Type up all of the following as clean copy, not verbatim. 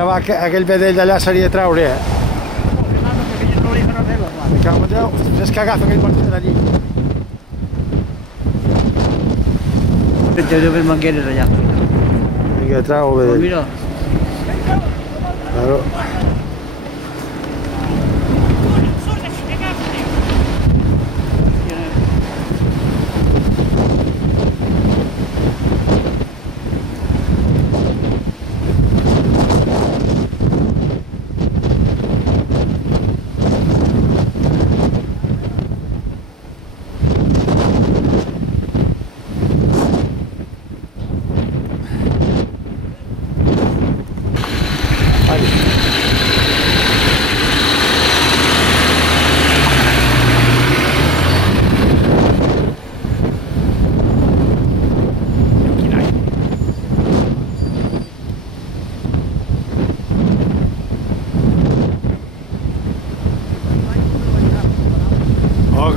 aquell vedell d'allà seria treure, eh? Me cago en Déu, és que agafa aquell partit d'allí. Te doy el mangueres allá. Vinga, trau el vedell. Mira. Claro.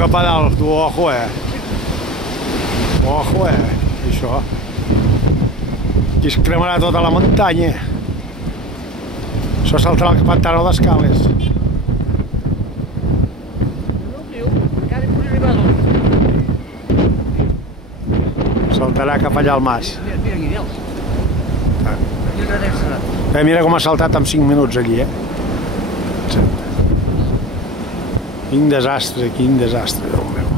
Cap a dalt, tu, ojo, Ojo, això. Aquí es cremarà tota la muntanya. Això saltarà el pantano d'Escales. Saltarà cap allà al mas. Mira com ha saltat en 5 minuts allí, Quin desastre, Déu meu.